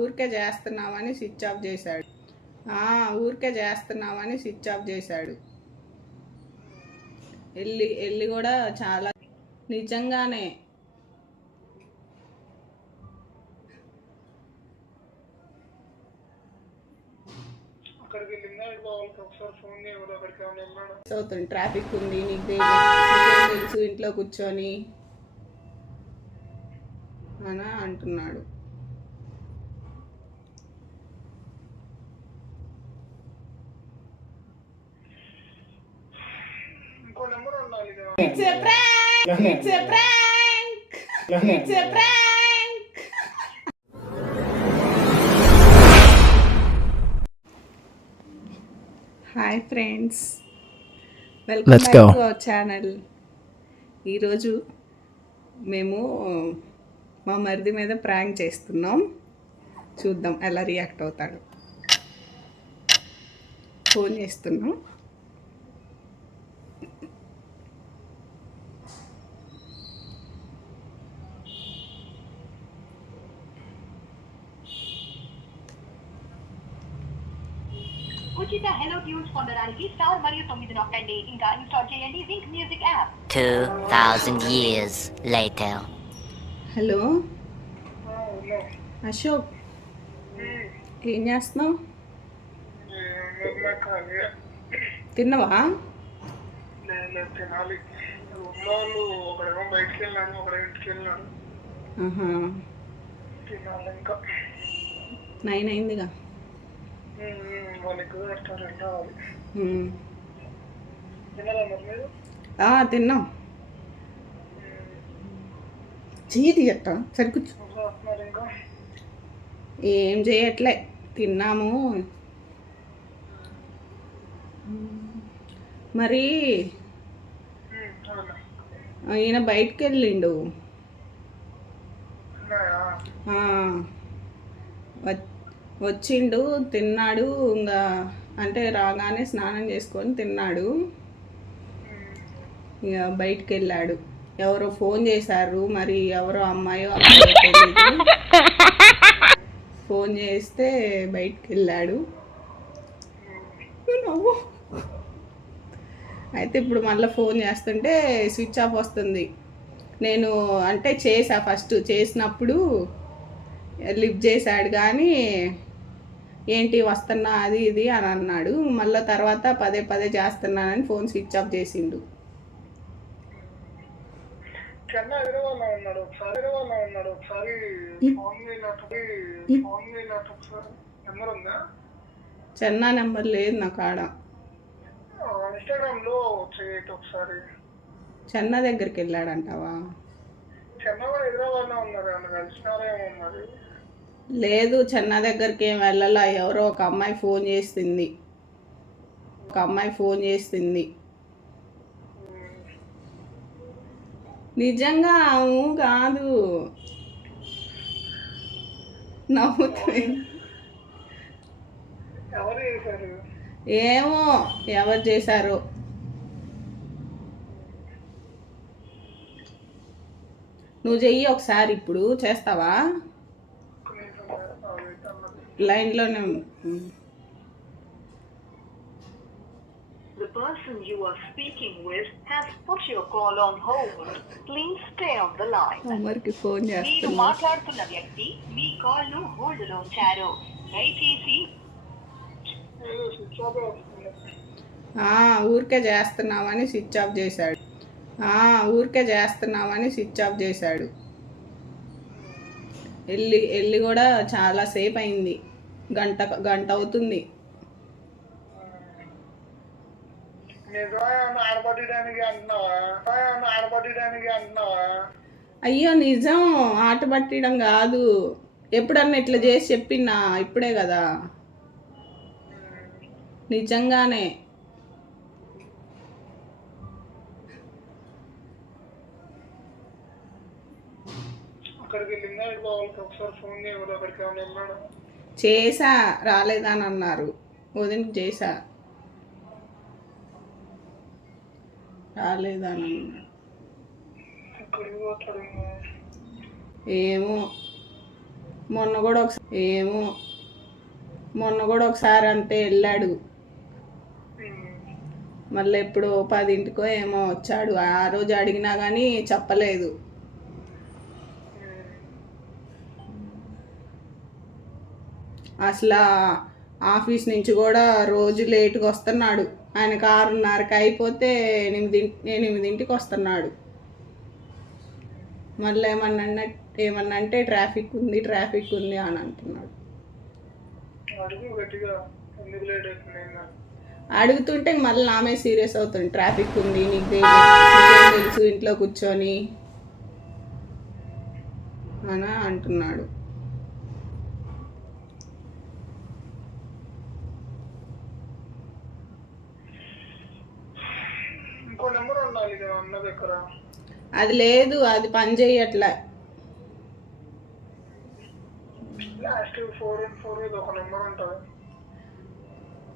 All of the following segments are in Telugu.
ఊరికే చేస్తున్నామని స్విచ్ ఆఫ్ చేశాడు. ఊరికే చేస్తున్నామని స్విచ్ ఆఫ్ చేశాడు. వెళ్ళి కూడా చాలా నిజంగానే అవుతుంది. ట్రాఫిక్ ఉంది, నీకేం తెలుసు ఇంట్లో కూర్చొని అని అంటున్నాడు. It's a prank! It's a prank! It's a prank! Hi friends, welcome back to our channel. ఈరోజు మేము మా మరిది మీద ప్రాంక్ చేస్తున్నాం. చూద్దాం ఎలా రియాక్ట్ అవుతాడు. ఫోన్ చేస్తున్నాం. ఉచిత హెలో ట్యూన్స్ పొందడానికి స్టార్ మరియు 9 నొక్కండి. ఇంకా ఇన్స్టాల్ చేయండి wink music app. 2000 years later. Hello Ashok, ఏం చేస్తున్నావు? తిన్నావా? తినాలి. ఒకడేమో బయటికి వెళ్ళాను, ఒకడే ఇంటికి వెళ్ళాను. తినాలి ఇంకా 9 అయిందిగా. తిన్నాం. చీటి అట్ట సరికూర్చు. ఏం చేయట్లే, తిన్నాము. మరి ఈయన బయటికి వెళ్ళిండు. వచ్చిండు, తిన్నాడు. ఇంకా అంటే రాగానే స్నానం చేసుకొని తిన్నాడు. ఇక బయటికి వెళ్ళాడు. ఎవరో ఫోన్ చేశారు, మరి ఎవరో అమ్మాయో ఫోన్ చేస్తే బయటికి వెళ్ళాడు. అయితే ఇప్పుడు మళ్ళీ ఫోన్ చేస్తుంటే స్విచ్ ఆఫ్ వస్తుంది. నేను అంటే ఫస్ట్ చేసినప్పుడు లిఫ్ట్ చేశాడు, కానీ ఏంటి వస్తున్నా అది ఇది అని అన్నాడు. మళ్ళీ తర్వాత పదే పదే చేస్తున్నానని ఫోన్ స్విచ్ ఆఫ్ చేసిండు. చెన్నా నెంబర్ లేదు నా కాడ. చెన్నా దగ్గరికి వెళ్ళాడంటావా? లేదు, చెన్నా దగ్గరికి ఏం వెళ్ళాల. ఎవరో ఒక అమ్మాయి ఫోన్ చేస్తుంది. నిజంగా కాదు, నవ్వుతుంది. ఏమో ఎవరు చేశారో. నువ్వు చెయ్యి ఒకసారి. ఇప్పుడు చేస్తావా? లైన్లోనే. The person you are speaking with has put your call on hold. Please stay on the line. అమర్కి ఫోన్ మీరు చేస్తున్నా. మాట్లాడుతున్న వ్యక్తి మీ కాల్ ను హోల్డ్ లో ఉంచారు. దయచేసి ఊరికే చేస్తున్నామని స్విచ్ ఆఫ్ చేశాడు. వెళ్ళి కూడా చాలా సేపు అయింది. గంట అవుతుంది. అయ్యో నిజం, ఆట పట్టడం కాదు. ఎప్పుడన్నా ఇట్లా చేసి చెప్పినా ఇప్పుడే కదా. నిజంగానే చేసా, రాలేదని అన్నారు. వదినకి చేసా, రాలేదని అన్నారు. ఏమో మొన్న కూడా ఒకసారి అంతే వెళ్ళాడు. మళ్ళీ ఎప్పుడు 10ంటికో ఏమో వచ్చాడు. ఆ రోజు అడిగినా కానీ చెప్పలేదు. అసలు ఆఫీస్ నుంచి కూడా రోజు లేటుగా వస్తున్నాడు. ఆయనకు 6:30కి అయిపోతే 8ంటికి వస్తున్నాడు. మళ్ళీ ఏమన్నా అంటే ట్రాఫిక్ ఉంది అని అంటున్నాడు. అడుగుతుంటే మళ్ళీ నామే సీరియస్ అవుతుంది. ట్రాఫిక్ ఉంది, నీకేం తెలుసు ఇంట్లో కూర్చొని అని అంటున్నాడు. ఇంకో నెంబర్ ఉండాలి కదా అన్న దగ్గర. అది లేదు, అది పని చేయట్లే. లాస్ట్ 414 ఏదో ఒక నెంబర్ ఉంటుంది.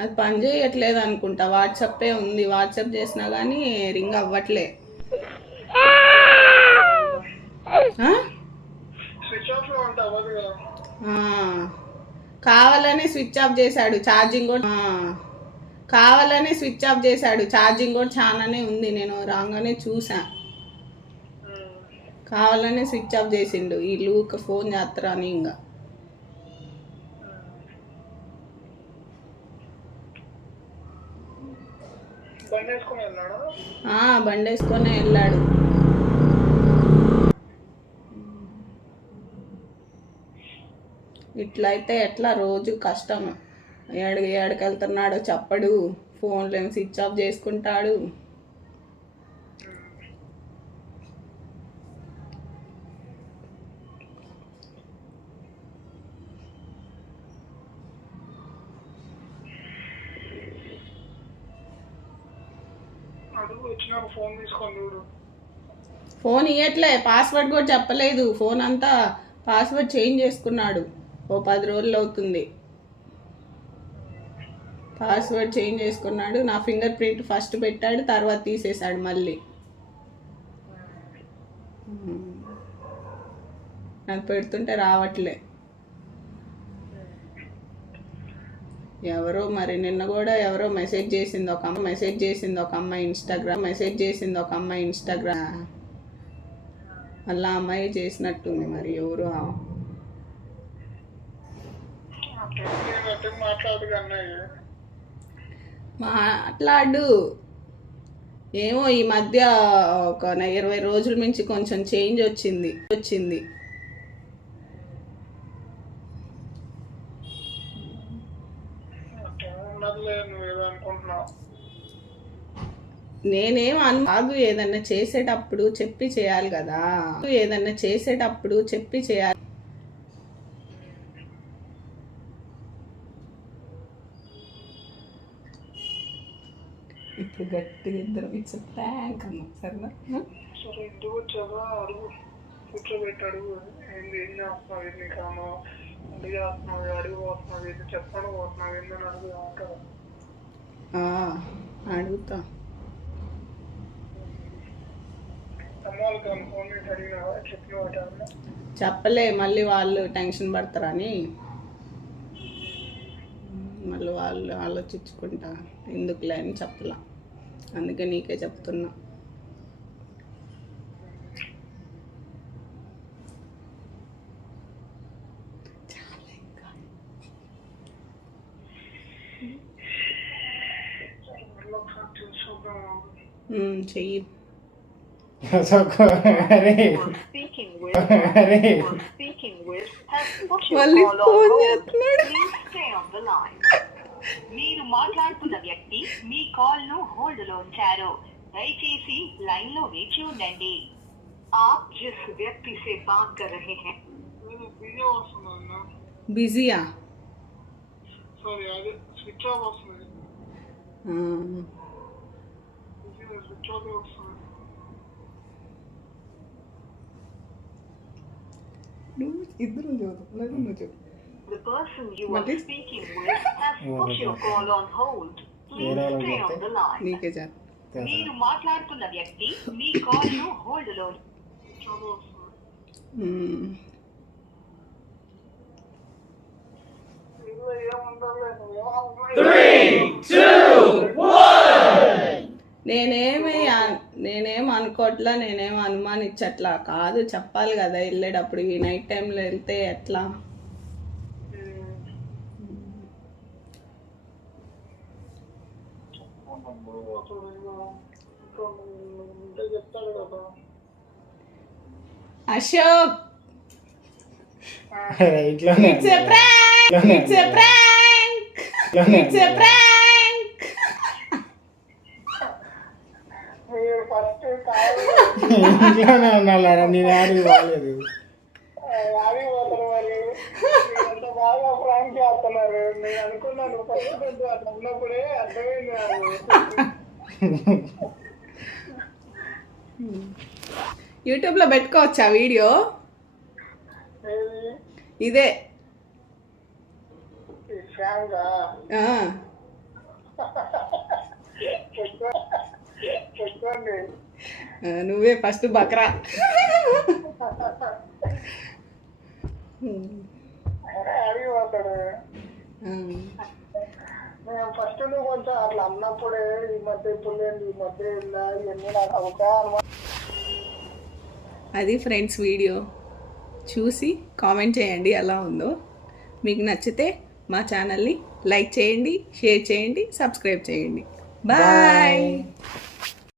అది పని చేయట్లేదు అనుకుంటా. వాట్సాపే ఉంది. వాట్సాప్ చేసినా కానీ రింగ్ అవ్వట్లే. స్విచ్ ఆఫ్ లో ఉంటే అవ్వదు కదా. కావాలనే స్విచ్ ఆఫ్ చేశాడు. ఛార్జింగ్ కూడా చాలానే ఉంది. నేను రాగానే చూసా. కావాలనే స్విచ్ ఆఫ్ చేసిండు. వీళ్ళు ఫోన్ చేస్తారా అని. ఇంకా బండి వేసుకొని వెళ్ళాడు. ఇట్లయితే ఎట్లా? రోజు కష్టం. ఏడికి వెళ్తున్నాడో చెప్పడు. ఫోన్లు ఏమో స్విచ్ ఆఫ్ చేసుకుంటాడు. ఫోన్ ఇవ్వట్లే. పాస్వర్డ్ కూడా చెప్పలేదు. ఫోన్ అంతా పాస్వర్డ్ చేంజ్ చేసుకున్నాడు. ఓ 10 రోజులు అవుతుంది. పాస్వర్డ్ చేంజ్ చేసుకున్నాడు. నా ఫింగర్ ప్రింట్ ఫస్ట్ పెట్టాడు, తర్వాత తీసేశాడు మళ్ళీ. నాకు పెడుతుంటే రావట్లే. ఎవరో మరి నిన్న కూడా ఎవరో మెసేజ్ చేసింది ఒక అమ్మాయి ఇన్స్టాగ్రామ్. అలా అమ్మాయి చేసినట్టుంది. మరి ఎవరు మాట్లాడు. ఏమో ఈ మధ్య ఒక 20 రోజుల నుంచి కొంచెం చేంజ్ వచ్చింది. నేనేం కాదు. ఏదన్నా చేసేటప్పుడు చెప్పి చేయాలి కదా. ఇప్పుడు గట్టిగా ఇద్దరం ఇట్స్ ప్రాంక్ అన్న. సరేనా? సరే, ఇంటికి వచ్చాక అడుగు, కూర్చోబెట్టాడు. ఏంది, ఏం చేస్తున్నావు, ఏంది కాను అడిగి చేస్తున్నావు, అడిగి పోతున్నావు, ఏంది చెప్పను పోతున్నావు, ఏందని అడుగు అంటారు. అడుగుతా. ఫోన్ చేసి అడిగినావా? చెప్పిన చెప్పలే. మళ్ళీ వాళ్ళు టెన్షన్ పడతారని మళ్ళీ వాళ్ళు ఆలోచించుకుంటా ఎందుకులే అని చెప్పలా. అందుకే నీకే చెప్తున్నా. చెయ్యి. మళ్ళీ ఫోన్ చేస్తున్నాడు. మీరు మాట్లాడుతున్న వ్యక్తి మీ కాల్ ను హోల్డ్ లో ఉంచారు. దయచేసి లైన్ లో వేచి ఉండండి. आप जिस व्यक्ति से बात कर रहे हैं బిజీయా? సారీ, అదే స్విచ్ ఆఫ్ వస్తుంది. స్విచ్ ఆఫ్ వస్తుంది. నువ్వు ఇద్దరు చదువు. నువ్వు చెప్పు. The person you are speaking with has put your call on hold. Please stay on the line. నీకే చాలు. మీరు మాట్లాడుతున్న వ్యక్తి మీ కాల్ ను హోల్డ్ లో నేనేం అనుకోవట్లా, నేనేం అనుమానించట్లా కాదు. చెప్పాలి కదా వెళ్ళేటప్పుడు, ఈ నైట్ టైంలో వెళ్తే ఎట్లా. చెప్తాడు కదా. అశోక్, ఇట్లానే it's a prank, it's a prank, it's a prank. మీరు ఫస్ట్ కాదు ఇట్లానే ఉన్నారా, నేను ఆడికి బాగాలేదు. ఆడికి పోతారు మరి. మీరు ఎంత బాగా ప్రాంక్ చేస్తున్నారు. నేను అనుకున్నాను ఫస్ట్ కొంచెం అట్లా ఉన్నప్పుడే అర్థమైంది నాకు. యూట్యూబ్లో పెట్టుకోవచ్చా వీడియో? ఏది ఇదే ఈ ఫ్యాన్గా ఆ, పెట్టుకోండి. నువ్వే ఫస్ట్ బక్రా. ఆడికి పోతాడు. ఆ, నేను ఫస్ట్ కొంచెం అట్లా అన్నప్పుడే ఈ మధ్య ఇప్పుడు లేదు, ఈ మధ్య ఇలా ఇవన్నీ నాకు అవకాశం. అది ఫ్రెండ్స్ వీడియో చూసి కామెంట్ చేయండి ఎలా ఉందో. మీకు నచ్చితే మా ఛానల్ని లైక్ చేయండి, షేర్ చేయండి, సబ్స్క్రైబ్ చేయండి. బాయ్.